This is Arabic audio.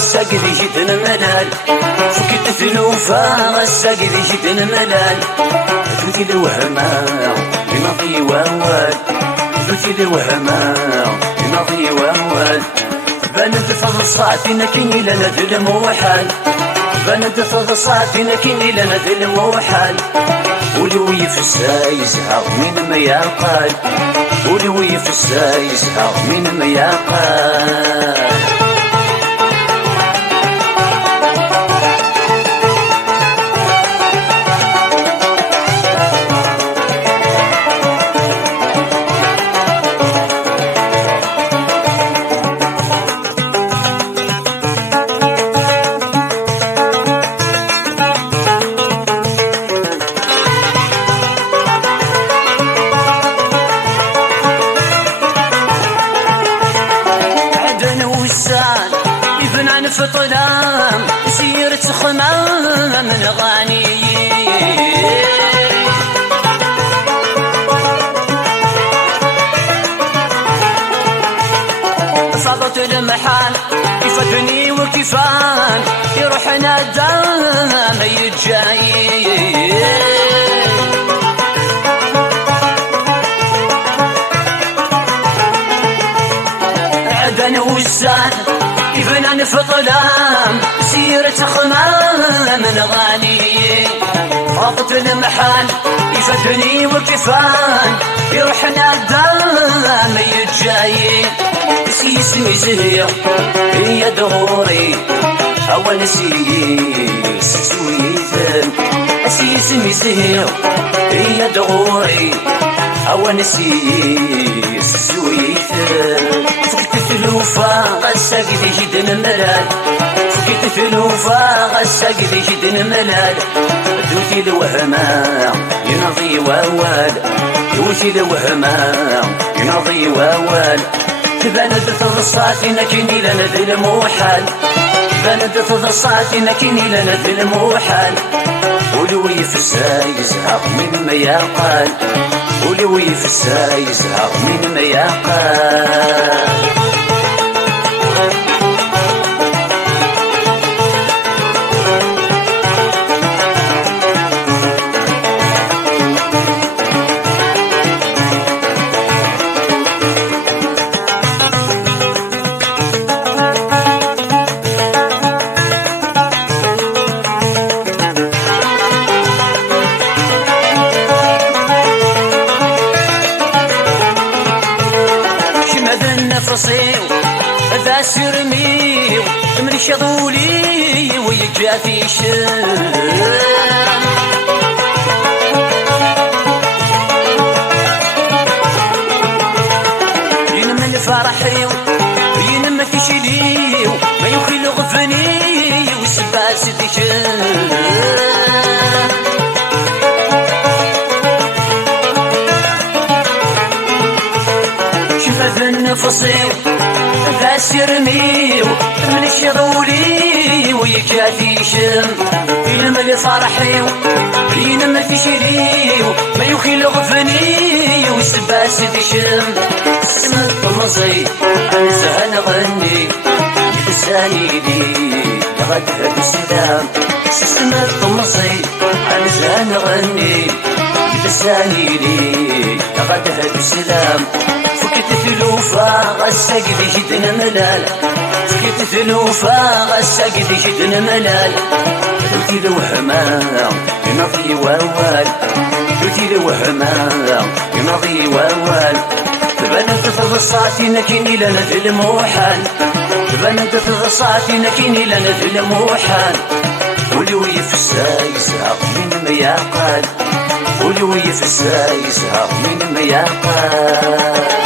الساق ذي جدنا ملال فكت ثلوفا الساق ذي جدنا ملال ذوتي الوهمة لنضي ووال ذوتي الوهمة لنضي ووال بنت فضصاتنا كني لنا ذل موحال بنت فضصاتنا كني لنا ذل موحال ولو يفسا يزهق من ما يقال ولو يفسا يزهق من ما يقال في طلام سيرة خمام من غاني فضت المحال يفدني وكفان يروحنا الدام يتجاي عدن وسان يبنى في ظلام سيرة خمام من غالي فاضت المحال يفدني وكفان يروحنا الدام يتجاي اسمي زهير هي دغوري أول نسيس سويتن اسمي زهير هي دغوري أول نسيس سويتن فكت ثلوفا الساق ذي جدنا ملال فكت ثلوفا الساق ذي جدنا ملال دوتي الوهمة ينضي ووال دوتي الوهمة ينضي ووال بند تضصاتنا كني لنا ذي الموحال بند تضصاتنا كني لنا ذي الموحال ولو يفسا يزهق من ما يقال ولو يفسا يزهق من ما يقال نفصيو ذا سرميو من شغولي ويجافي ينم فرحي وينم تشليو ما يخل غفني وسباس نفصيو ذا سرميو من شغولي ويكافيشم ينم فرحيو ينم تشليو ما يخل غفني وسباس دشم سمت طمزي انزه نغني لساني لي غدها بسلام سمت طمزي انزه نغني لساني لي غدها بسلام فكت ثلوفا الساق ذي جدنا ملال فكت ثلوفا الساق ذي جدنا ملال دوتي الوهمة ينضي ووال دوتي الوهمة ينضي ووال بنت تضصاتنا كني لنا ذي الموحال بنت تضصاتنا كني لنا ذي الموحال ولو يفسا يزهق من ما يقال ولو يفسا يزهق من ما يقال